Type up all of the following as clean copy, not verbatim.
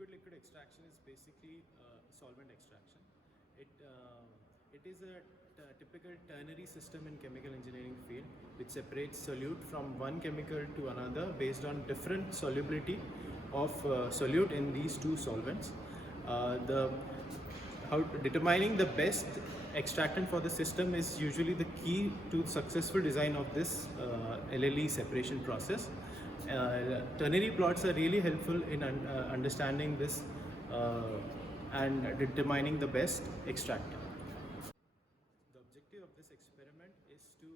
liquid extraction is basically solvent extraction. It it is a typical ternary system in chemical engineering field, which separates solute from one chemical to another based on different solubility of solute in these two solvents. The how determining the best extractant for the system is usually the key to successful design of this LLE separation process. Ternary plots are really helpful in understanding this and determining the best extractant. The objective of this experiment is to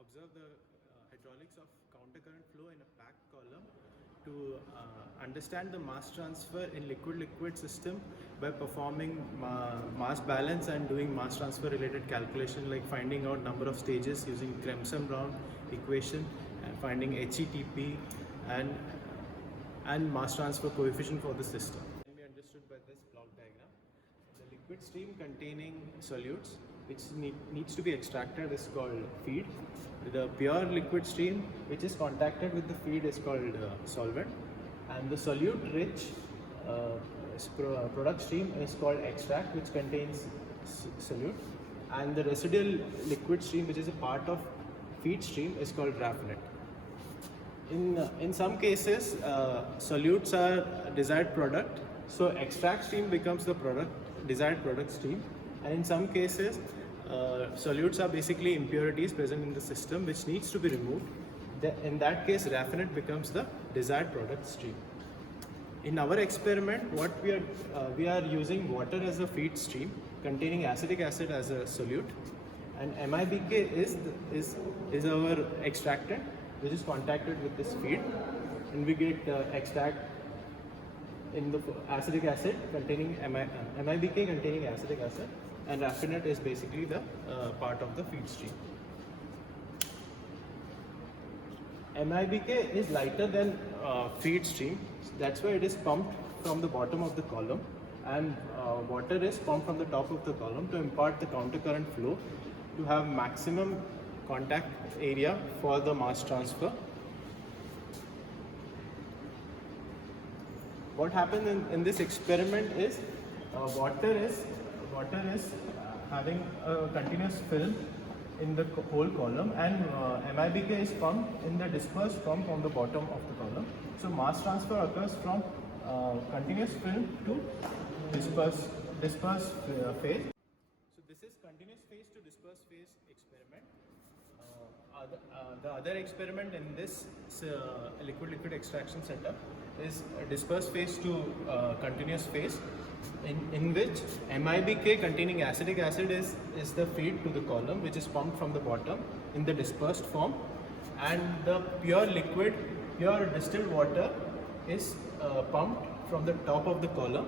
observe the hydraulics of countercurrent flow in a packed column to understand the mass transfer in liquid-liquid system by performing mass balance and doing mass transfer related calculation like finding out number of stages using Crimson-Brown equation and finding HETP and mass transfer coefficient for the system. Can be understood by this block diagram. The liquid stream containing solutes which needs to be extracted is called feed. The pure liquid stream which is contacted with the feed is called solvent, and the solute rich product stream is called extract, which contains solute, and the residual liquid stream which is a part of feed stream is called raffinate. In some cases solutes are desired product, so extract stream becomes the desired product stream, and in some cases solutes are basically impurities present in the system which needs to be removed. In that case raffinate becomes the desired product stream. In our experiment what we are using water as a feed stream containing acetic acid as a solute, and MIBK is our extractant which is contacted with this feed, and we get extract in the acetic acid containing MIBK containing acetic acid, and raffinate is basically the part of the feed stream. MIBK is lighter than feed stream, that's why it is pumped from the bottom of the column, and water is pumped from the top of the column to impart the countercurrent flow to have maximum contact area for the mass transfer. What happened in this experiment is water is having a continuous film in the whole column, and MIBK is pumped in the dispersed form from the bottom of the column. So mass transfer occurs from continuous film to dispersed phase. So this is continuous phase to dispersed phase experiment. The other experiment in this liquid extraction setup is dispersed phase to continuous phase, in which MIBK containing acetic acid is the feed to the column, which is pumped from the bottom in the dispersed form, and the pure distilled water is pumped from the top of the column,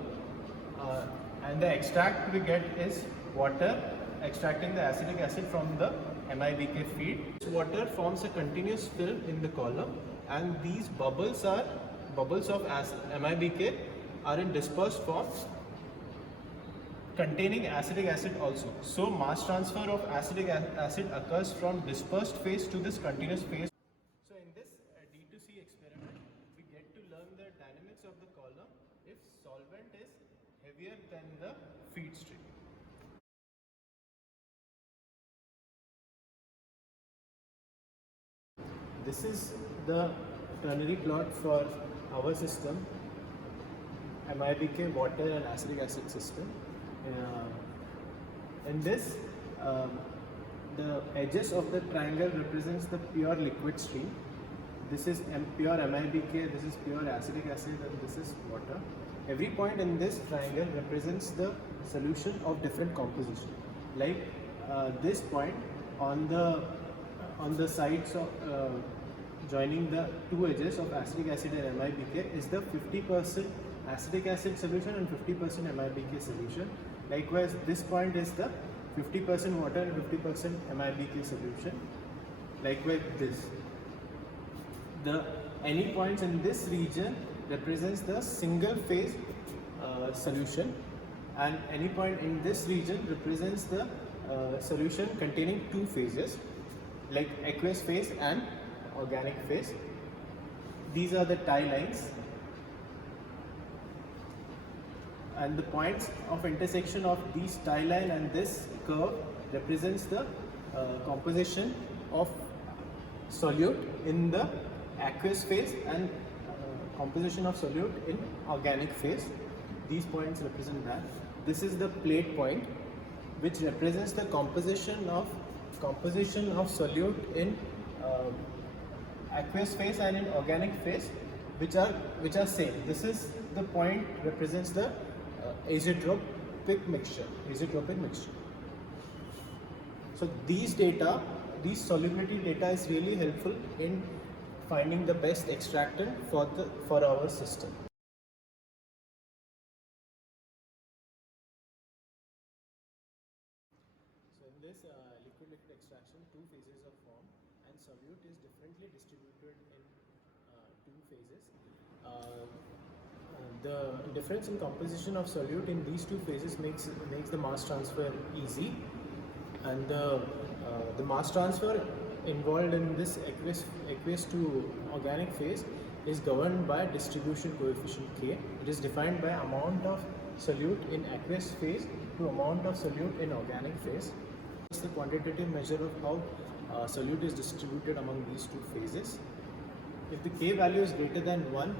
and the extract we get is water extracting the acetic acid from the MIBK feed. This water forms a continuous film in the column, and these bubbles of MIBK are in dispersed form containing acetic acid also. So mass transfer of acetic acid occurs from dispersed phase to this continuous phase. So in this D2C experiment, we get to learn the dynamics of the column if solvent is heavier than the feed stream. This is the ternary plot for our system, MIBK, water and acetic acid system. In this, the edges of the triangle represents the pure liquid stream. This is pure MIBK, this is pure acetic acid, and this is water. Every point in this triangle represents the solution of different composition. Like this point on the sides of joining the two edges of acetic acid and MIBK is the 50% acetic acid solution and 50% MIBK solution. Likewise, this point is the 50% water and 50% MIBK solution. Likewise, any points in this region represents the single phase solution, and any point in this region represents the solution containing two phases, like aqueous phase and organic phase. These are the tie lines. and the points of intersection of these tie line and this curve represents the composition of solute in the aqueous phase and composition of solute in organic phase. These points represent that. This is the plate point, which represents the composition of solute in aqueous phase and in organic phase, which are same. This is the point represents the azeotropic mixture. So these solubility data is really helpful in finding the best extractant for our system. So in this liquid extraction, two phases are formed, and solute is differently distributed in two phases. The difference in composition of solute in these two phases makes the mass transfer easy, and the mass transfer involved in this aqueous to organic phase is governed by distribution coefficient K. It is defined by amount of solute in aqueous phase to amount of solute in organic phase. It's the quantitative measure of how solute is distributed among these two phases. If the K value is greater than 1,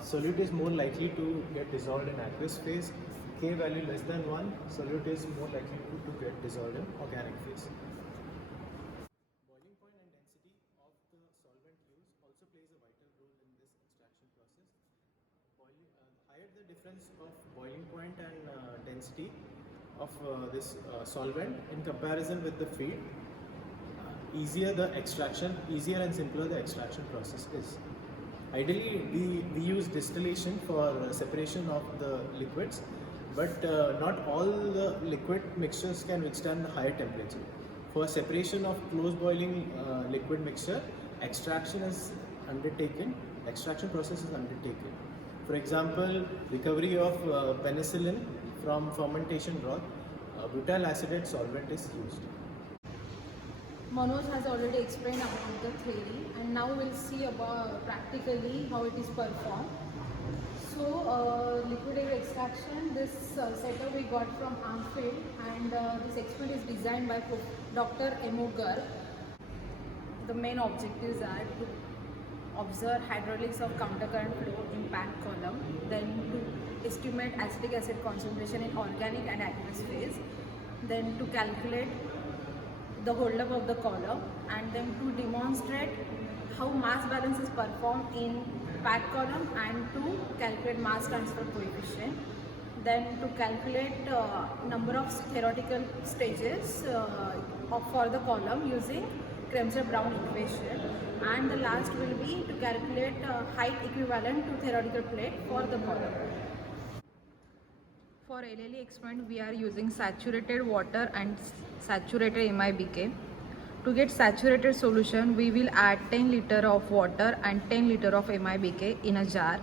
solute is more likely to get dissolved in aqueous phase. K value less than 1, solute is more likely to get dissolved in organic phase. Boiling point and density of the solvent used also plays a vital role in this extraction process. Higher the difference of boiling point and density of this solvent in comparison with the feed, easier and simpler the extraction process is. Ideally, we use distillation for separation of the liquids, but not all the liquid mixtures can withstand the higher temperature. For separation of close boiling liquid mixture, extraction process is undertaken. For example, recovery of penicillin from fermentation broth, butyl acetate solvent is used. Manoj has already explained about the theory, and now we'll see about practically how it is performed. So, liquid air extraction, this setup we got from Amphill, and this experiment is designed by Dr. M.O. Garg. The main objectives are to observe hydraulics of countercurrent flow in pack column, then to estimate acetic acid concentration in organic and aqueous phase, then to calculate the holdup of the column, and then to demonstrate how mass balance is performed in pack column and to calculate mass transfer coefficient, then to calculate number of theoretical stages for the column using Kremser-Brown equation, and the last will be to calculate height equivalent to theoretical plate for the column. For LLE experiment, we are using saturated water and saturated MIBK. To get saturated solution, we will add 10 liter of water and 10 liter of MIBK in a jar.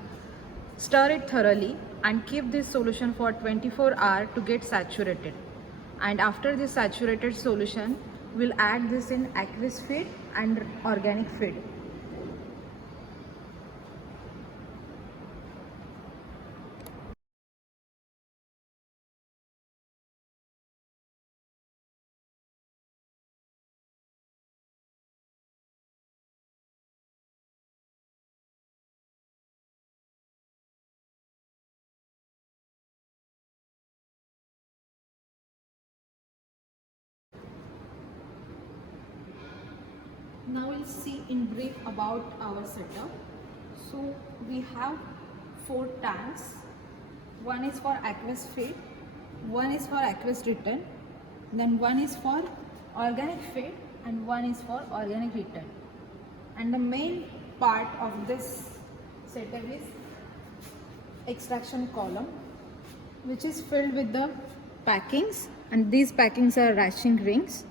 Stir it thoroughly and keep this solution for 24 hours to get saturated. And after this saturated solution, we'll add this in aqueous feed and organic feed. Now we'll see in brief about our setup. So we have 4 tanks. One is for aqueous feed, one is for aqueous return, then one is for organic feed, and one is for organic return. And the main part of this setup is extraction column, which is filled with the packings, and these packings are rashing rings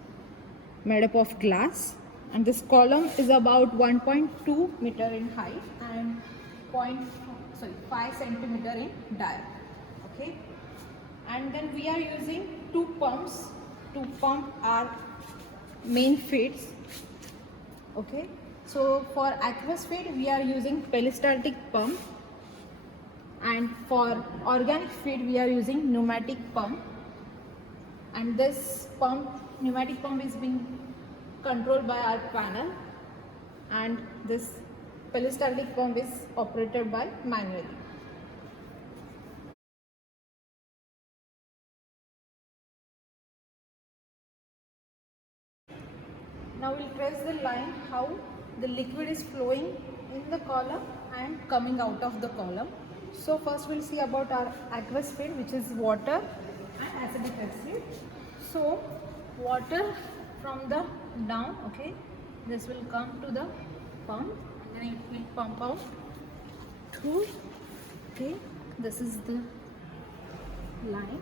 made up of glass, and this column is about 1.2 meter in height and 5 centimeter in diameter. Okay, and then we are using 2 pumps to pump our main feeds. Okay, so for aqueous feed we are using peristaltic pump. And for organic feed we are using pneumatic pump, and this pneumatic pump is being controlled by our panel, and this peristaltic pump is operated by manually. Now we'll trace the line how the liquid is flowing in the column and coming out of the column. So first we'll see about our aqueous feed, which is water and acidic acid. So water from the down, okay, this will come to the pump and then it will pump out through, okay, this is the line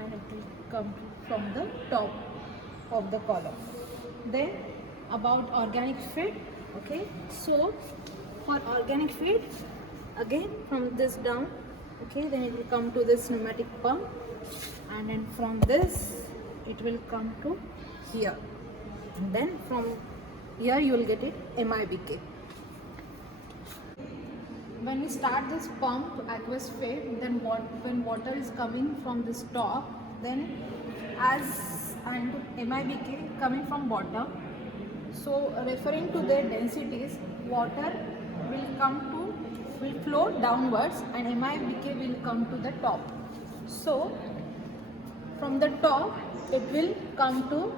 and it will come from the top of the column. Then about organic feed, okay, so for organic feed, again from this down, okay, then it will come to this pneumatic pump, and then from this it will come to here, and then from here you will get it MIBK. When we start this pump aqueous feed, then when water is coming from this top, then and MIBK coming from bottom, so referring to their densities, water will flow downwards and MIBK will come to the top. So from the top it will come to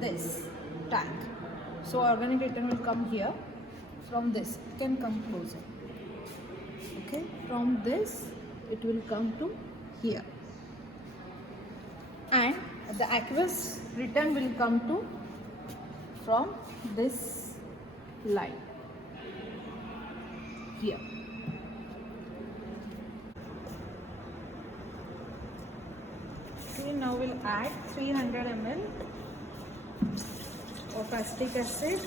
this tank. So organic return will come here. From this it can come closer. Okay, from this it will come to here, and the aqueous return will come to from this line here. Okay, now we'll add 300 ml of acetic acid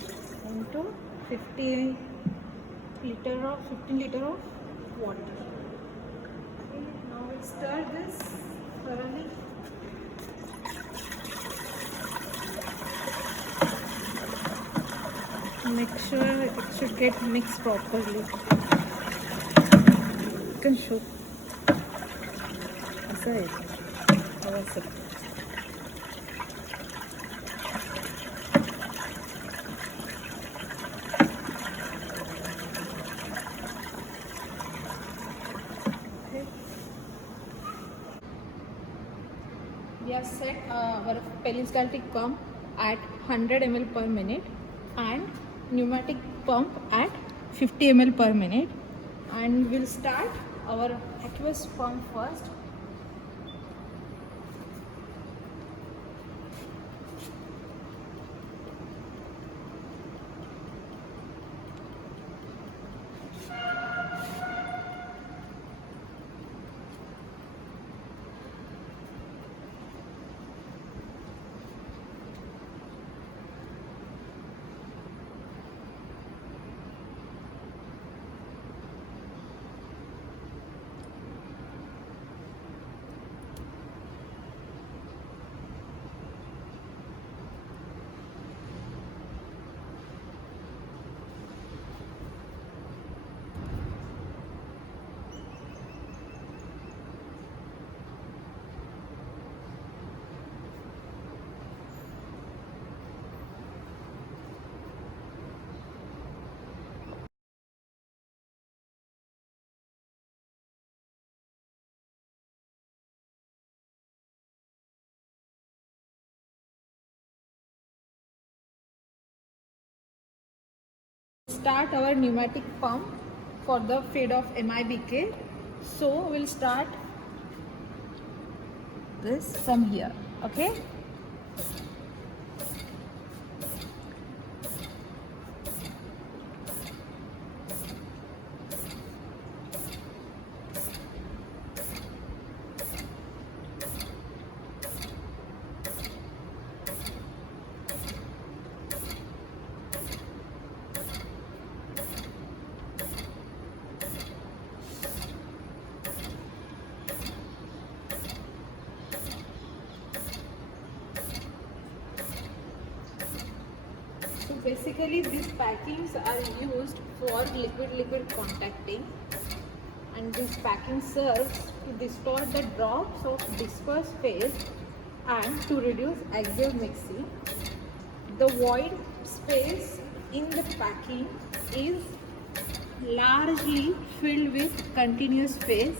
into 15 liter of water. Okay, now we'll stir this thoroughly. Make sure it should get mixed properly. You can show. Aside. We have set our peristaltic pump at 100 ml per minute and pneumatic pump at 50 ml per minute, and we'll start our aqueous pump first. Start our pneumatic pump for the feed of MIBK. So we'll start this from here, okay? Basically these packings are used for liquid contacting. and this packing serves to distort the drops of dispersed phase and to reduce axial mixing. The void space in the packing is largely filled with continuous phase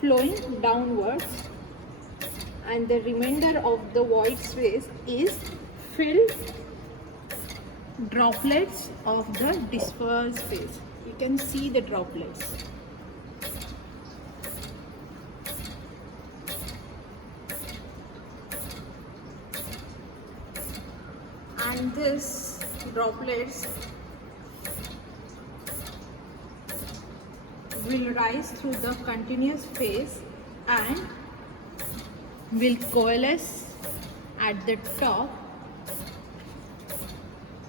flowing downwards, and the remainder of the void space is filled droplets of the dispersed phase. You can see the droplets. And this droplets will rise through the continuous phase and will coalesce at the top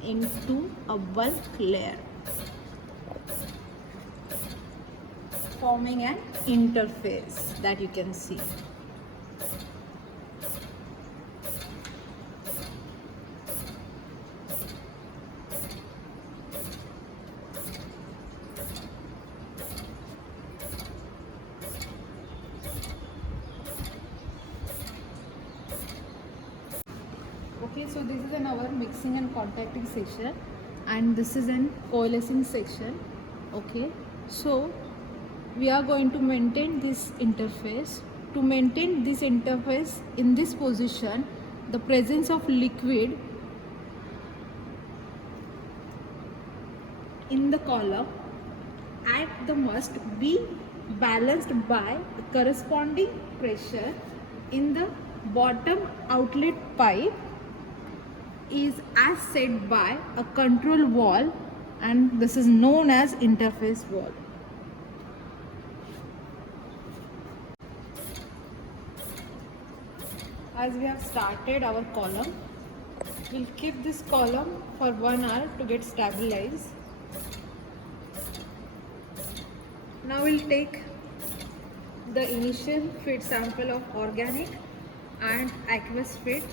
into a bulk layer, forming an interface that you can see. Okay, so this is our mixing and contacting section, and this is an coalescing section. Okay, so we are going to maintain this interface. To maintain this interface in this position, the presence of liquid in the column at the must be balanced by the corresponding pressure in the bottom outlet pipe is as set by a control valve, and this is known as interface valve. As we have started our column, we'll keep this column for 1 hour to get stabilized. Now we'll take the initial feed sample of organic and aqueous feed.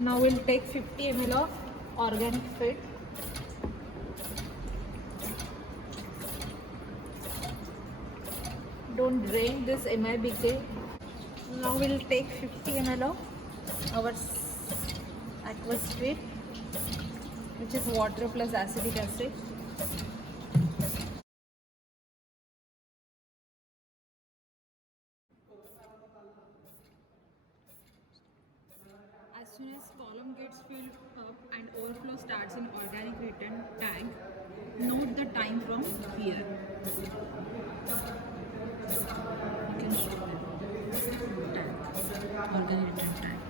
Now we'll take 50 ml of organic feed. Don't drain this MIBK. Now we'll take 50 ml of our aqueous feed, which is water plus acetic acid. As soon as column gets filled up and overflow starts in organic return tank, note the time from here. You can show tank, organic return tank.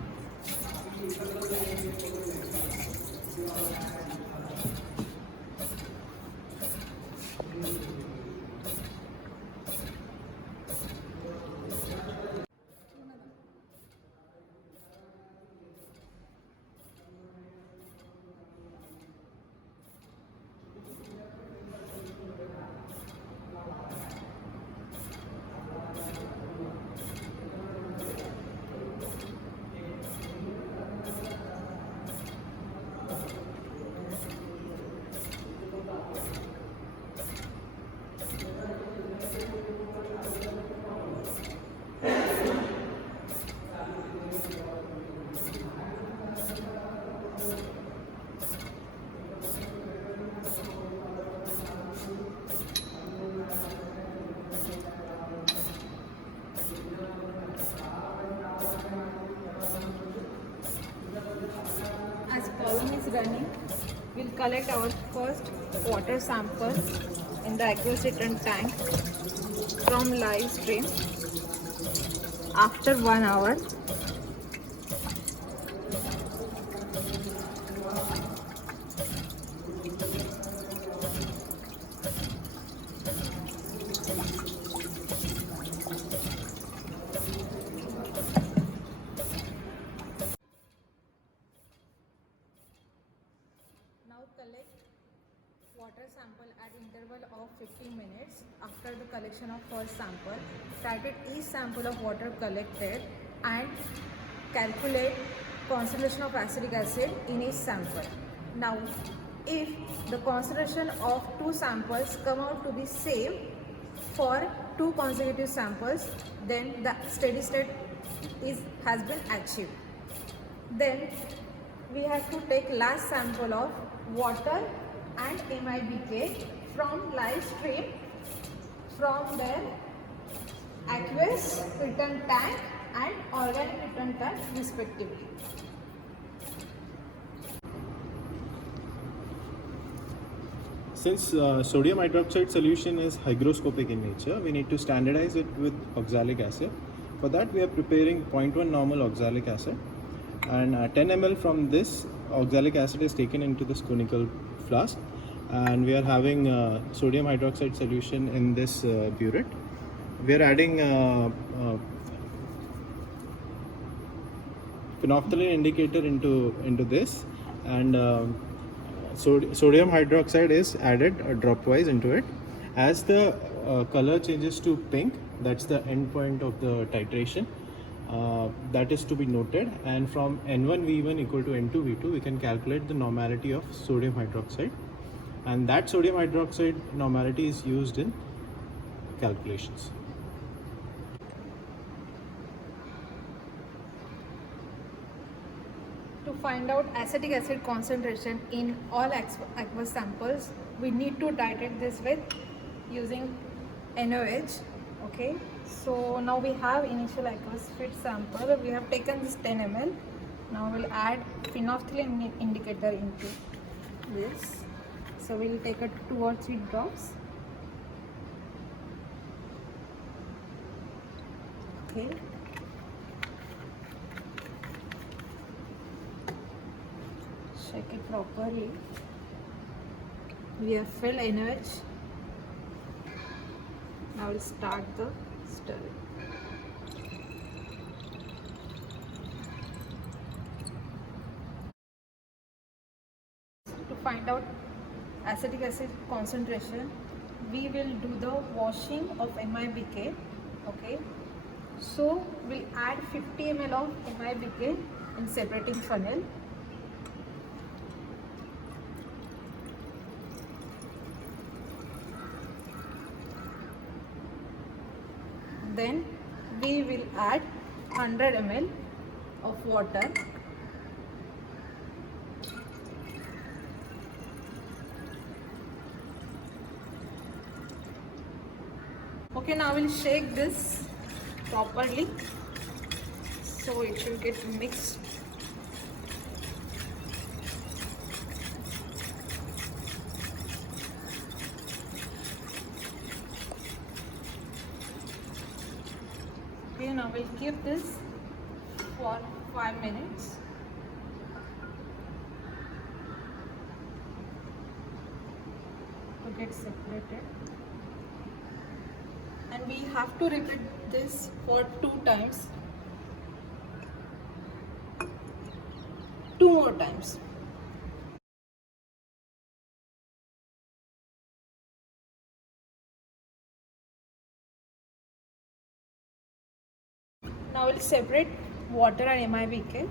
As column is running, we'll collect our first water sample in the aqueous return tank from live stream after 1 hour. Now collect water sample at interval of 15 minutes. After the collection of first sample, titrate each sample of water collected and calculate concentration of acetic acid in each sample. Now, if the concentration of two samples come out to be same for two consecutive samples, then the steady state has been achieved. Then we have to take last sample of water and MIBK from live stream from their aqueous return tank and organic return tank respectively. Since sodium hydroxide solution is hygroscopic in nature, we need to standardize it with oxalic acid. For that, we are preparing 0.1 normal oxalic acid, and 10 ml from this oxalic acid is taken into this conical flask, and we are having sodium hydroxide solution in this burette. We are adding phenolphthalein indicator into this, and sodium hydroxide is added dropwise into it. As the color changes to pink, that's the end point of the titration. That is to be noted, and from N1V1 equal to N2V2 we can calculate the normality of sodium hydroxide, and that sodium hydroxide normality is used in calculations. To find out acetic acid concentration in all aqueous samples, we need to titrate this with using NaOH. Okay, so now we have initial aqueous fit sample. We have taken this 10 ml. Now we'll add phenolphthalein indicator into this. So we'll take a 2 or 3 drops. Okay. Shake it properly. We have filled NaOH. Now we'll start the stirring. To find out acetic acid concentration, we will do the washing of MIBK. Okay, so we'll add 50 ml of MIBK in separating funnel. Then we will add 100 ml of water. Okay, now we'll shake this properly so it should get mixed. Okay, now we'll keep this for 5 minutes. To get separated. And we have to repeat this for 2 times. 2 more times. Now we'll separate water and MIBK.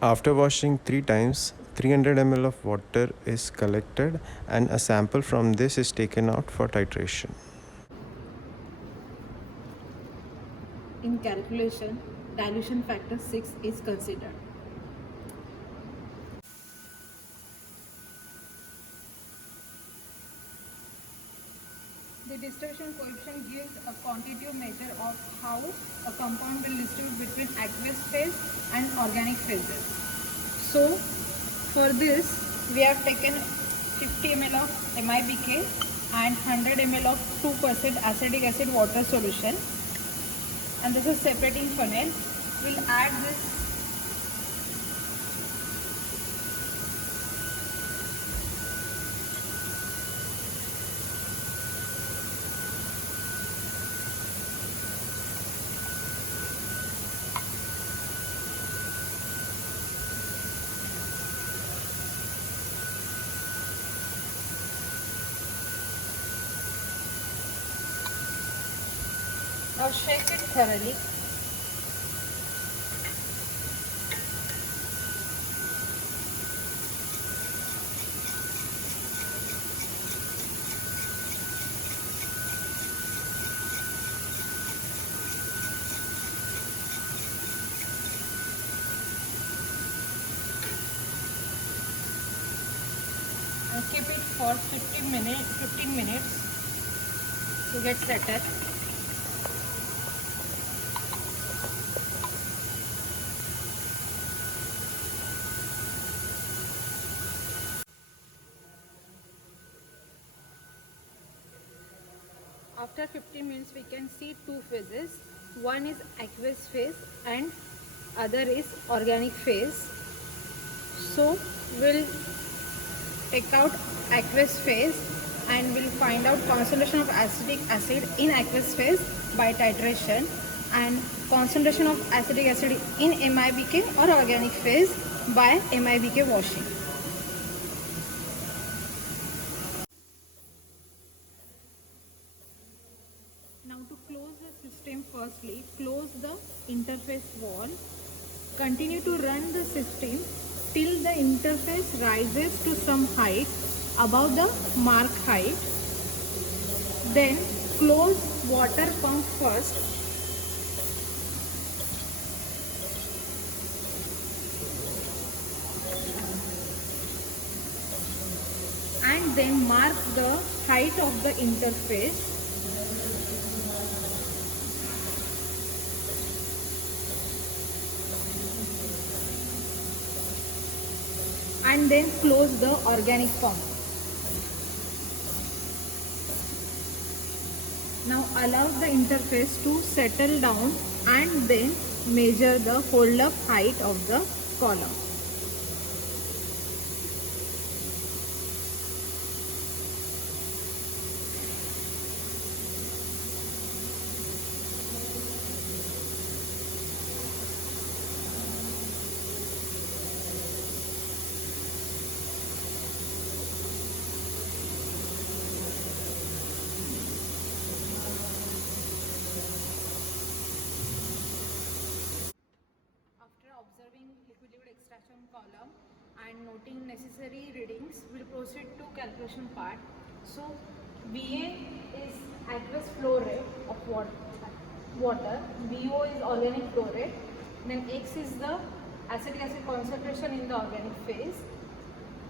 After washing 3 times, 300 ml of water is collected and a sample from this is taken out for titration. In calculation, dilution factor 6 is considered. distribution coefficient gives a quantitative measure of how a compound will distribute between aqueous phase and organic phases. So for this we have taken 50 ml of MIBK and 100 ml of 2% acetic acid water solution, and this is separating funnel. We'll add this now shake it thoroughly. And keep it for 15 minutes to get settled. After 15 minutes we can see two phases. One is aqueous phase and other is organic phase. So we'll take out aqueous phase and we'll find out concentration of acetic acid in aqueous phase by titration and concentration of acetic acid in MIBK or organic phase by MIBK washing. Now to close the system, firstly close the interface wall. Continue to run the system till the interface rises to some height above the mark height. Then close water pump first. And then mark the height of the interface. And then close the organic pump. Now allow the interface to settle down and then measure the hold up height of the column. After observing liquid extraction column and noting necessary readings, we'll proceed to calculation part. So VA is aqueous flow rate of water, VO is organic flow rate, then X is the acetic acid concentration in the organic phase,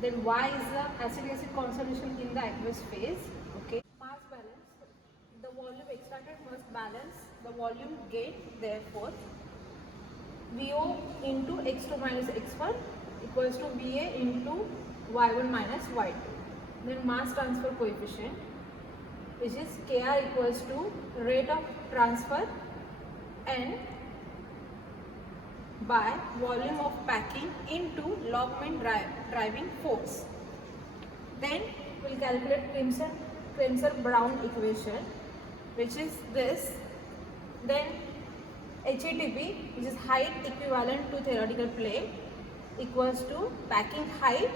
then Y is the acetic acid concentration in the aqueous phase. Okay. Mass balance, the volume extracted must balance the volume gained, therefore VO into x2 minus x1 equals to VA into y1 minus y2. Then mass transfer coefficient, which is Kr equals to rate of transfer N by volume of packing into log main driving force. Then we will calculate Crimson-Brown equation, which is this. Then HETP, which is height equivalent to theoretical plane, equals to packing height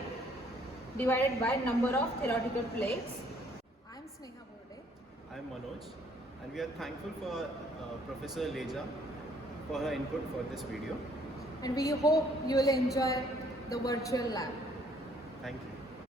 divided by number of theoretical plates. I am Sneha Borde. I am Manoj, and we are thankful for Professor Leja for her input for this video. And we hope you will enjoy the virtual lab. Thank you.